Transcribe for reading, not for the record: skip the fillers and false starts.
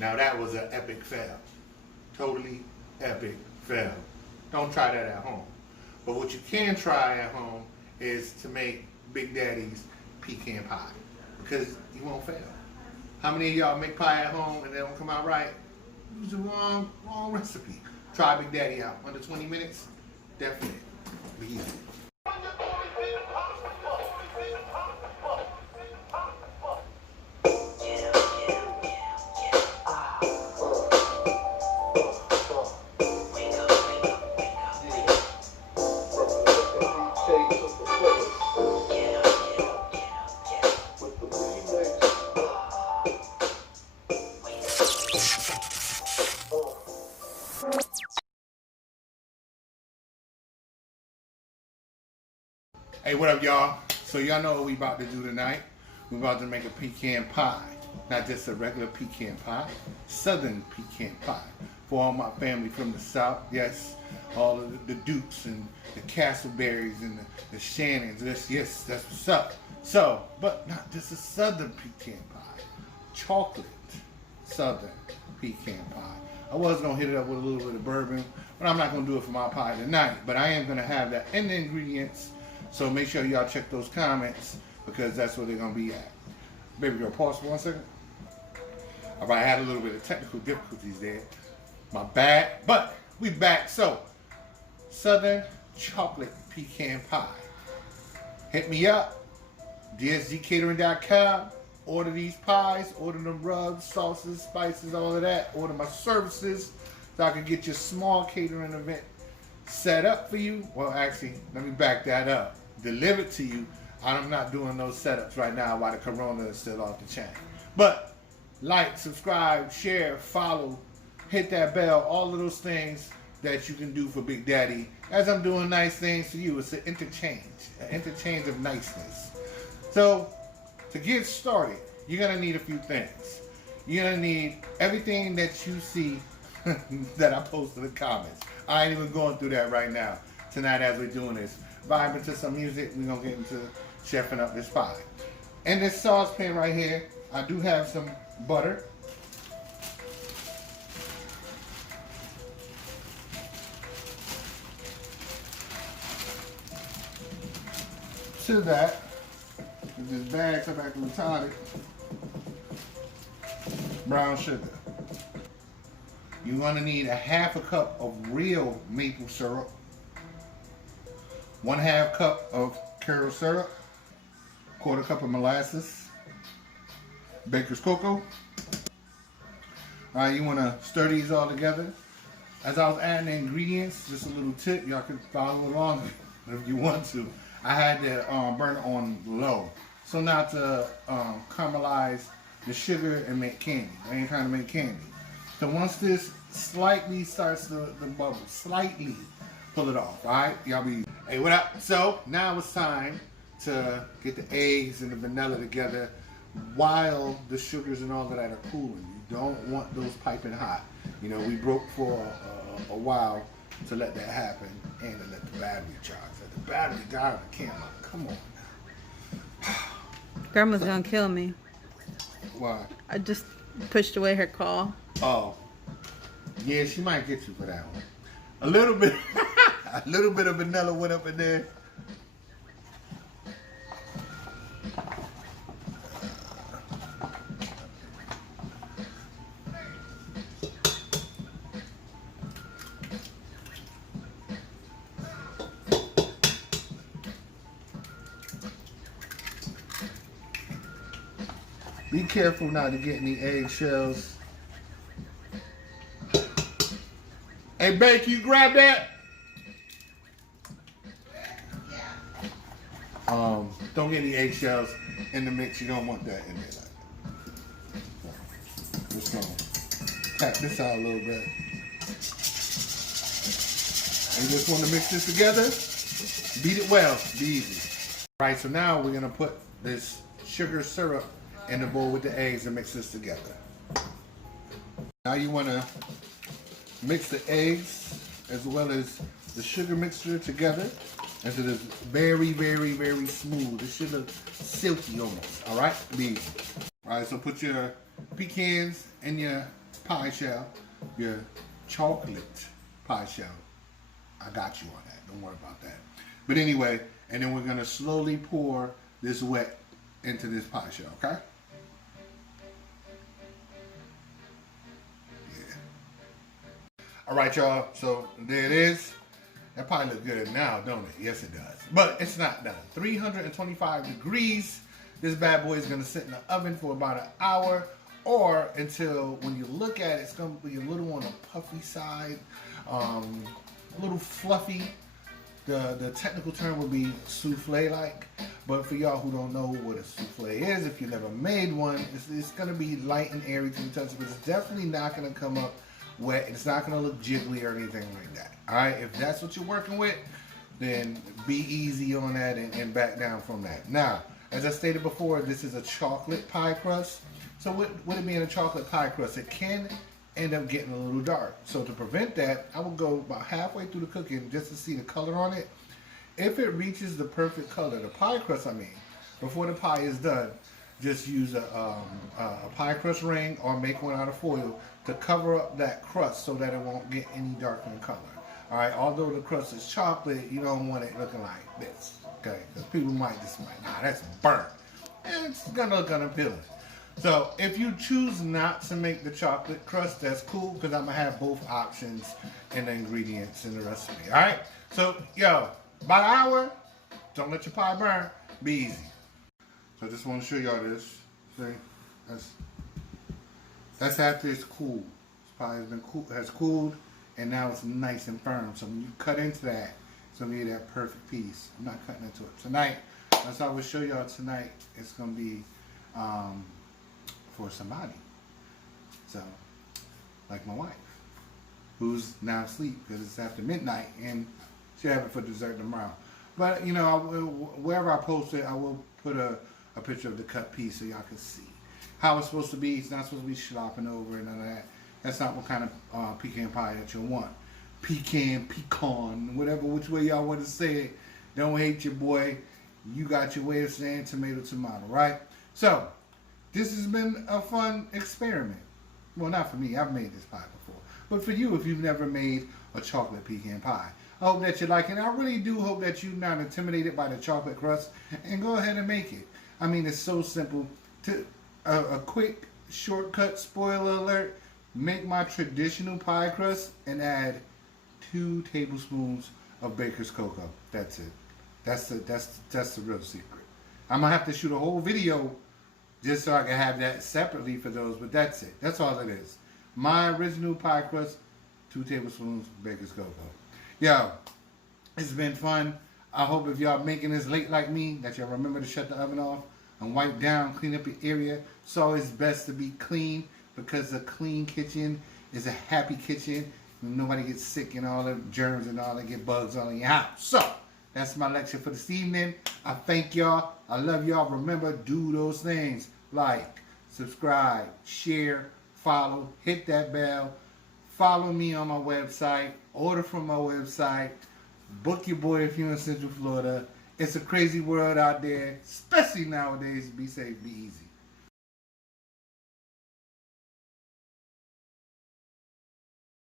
Now that was an epic fail. Totally epic fail. Don't try that at home. But what you can try at home is to make Big Daddy's pecan pie, because you won't fail. How many of y'all make pie at home and they don't come out right? Use the wrong recipe. Try Big Daddy out. Under 20 minutes, definitely be easy. Hey, what up, y'all? So y'all know what we about to do tonight. We're about to make a pecan pie. Not just a regular pecan pie, southern pecan pie. For all my family from the south, yes, all of the Dukes and the Castleberries and the Shannons, yes, that's what's up. So, but not just a southern pecan pie, chocolate southern pecan pie. I was gonna hit it up with a little bit of bourbon, but I'm not gonna do it for my pie tonight. But I am gonna have that in the ingredients. So make sure y'all check those comments, because that's where they're going to be at. Baby girl, pause for 1 second. All right, I had a little bit of technical difficulties there. My bad, but we back. So, Southern Chocolate Pecan Pie. Hit me up, dsgcatering.com. Order these pies, order them rubs, sauces, spices, all of that. Order my services so I can get your small catering event set up for you. Well, actually, let me back that up. Delivered to you. I'm not doing those setups right now while the corona is still off the chain. But like, subscribe, share, follow, hit that bell, all of those things that you can do for Big Daddy as I'm doing nice things for you. It's an interchange of niceness. So to get started, you're gonna need a few things. You're gonna need everything that you see that I post in the comments. I ain't even going through that right now. Tonight as we're doing this, vibing to some music, we're gonna get into chefing up this pie. In this saucepan right here, I do have some butter. To that, this bag come back retarded, brown sugar. You're gonna need a half a cup of real maple syrup, 1/2 cup of Karo syrup, 1/4 cup of molasses, baker's cocoa. All right, you wanna stir these all together. As I was adding the ingredients, just a little tip, y'all can follow along if you want to. I had to burn it on low, so not to caramelize the sugar and make candy. I ain't trying to make candy. So once this slightly starts to bubble, slightly pull it off, all right? Y'all be, hey, what up? So now it's time to get the eggs and the vanilla together while the sugars and all of that are cooling. You don't want those piping hot. You know, we broke for a while to let that happen and to let the battery charge. Let the battery die on the camera. Come on now. Grandma's gonna kill me. Why? I just pushed away her call. Oh, yeah, she might get you for that one. A little bit, a little bit of vanilla went up in there. Be careful not to get any eggshells. Hey, babe, can you grab that? Don't get any eggshells in the mix. You don't want that in there. Just gonna tap this out a little bit. And just want to mix this together. Beat it well. Be easy. All right, so now we're gonna put this sugar syrup in the bowl with the eggs and mix this together. Now you want to mix the eggs as well as the sugar mixture together until it's very, very, very smooth. It should look silky almost. All right, be easy. All right, so put your pecans in your pie shell, your chocolate pie shell. I got you on that. Don't worry about that. But anyway, and then we're going to slowly pour this wet into this pie shell, okay? Yeah. All right, y'all. So there it is. That pie looks good now, don't it? Yes, it does. But it's not done. 325 degrees. This bad boy is going to sit in the oven for about an hour, or until when you look at it, it's going to be a little on the puffy side, a little fluffy. The technical term would be souffle-like, but for y'all who don't know what a souffle is, if you never made one, it's going to be light and airy to the touch, but it's definitely not going to come up wet. It's not going to look jiggly or anything like that. All right, if that's what you're working with, then be easy on that and back down from that. Now, as I stated before, this is a chocolate pie crust. So with it being a chocolate pie crust, it can end up getting a little dark. So to prevent that, I will go about halfway through the cooking just to see the color on it. If it reaches the perfect color, the pie crust I mean, before the pie is done, just use a pie crust ring or make one out of foil to cover up that crust so that it won't get any darker in color. All right, although the crust is chocolate, you don't want it looking like this, okay? Because people might just be like, nah, that's burnt. And it's gonna look unappealing. So if you choose not to make the chocolate crust, that's cool, because I'm gonna have both options in the ingredients in the recipe. All right. So yo, about an hour. Don't let your pie burn. Be easy. So I just want to show y'all this. See, that's after it's cooled. This pie has cooled, and now it's nice and firm. So when you cut into that, it's gonna be that perfect piece. I'm not cutting into it tonight. That's what I will show y'all tonight. It's gonna be for somebody. So, like my wife, who's now asleep because it's after midnight, and she'll have it for dessert tomorrow. But you know, wherever I post it, I will put a picture of the cut piece so y'all can see how it's supposed to be. It's not supposed to be slopping over and none of that. That's not what kind of pecan pie that you'll want. Pecan, whatever, which way y'all want to say it. Don't hate your boy. You got your way of saying tomato, right? So, this has been a fun experiment. Well, not for me. I've made this pie before. But for you, if you've never made a chocolate pecan pie, I hope that you like it. I really do hope that you're not intimidated by the chocolate crust and go ahead and make it. I mean, it's so simple. A quick shortcut, spoiler alert, make my traditional pie crust and add 2 tablespoons of baker's cocoa. That's it. That's the real secret. I'm going to have to shoot a whole video just so I can have that separately for those, but that's it. That's all it is. My original pie crust, 2 tablespoons of baker's cocoa. Yo, it's been fun. I hope if y'all making this late like me, that y'all remember to shut the oven off and wipe down, clean up your area. It's always best to be clean, because a clean kitchen is a happy kitchen. Nobody gets sick and all the germs and all that, get bugs all in your house. So, that's my lecture for this evening. I thank y'all. I love y'all. Remember, do those things. Like, subscribe, share, follow, hit that bell. Follow me on my website. Order from my website. Book your boy if you're in Central Florida. It's a crazy world out there, especially nowadays. Be safe, be easy.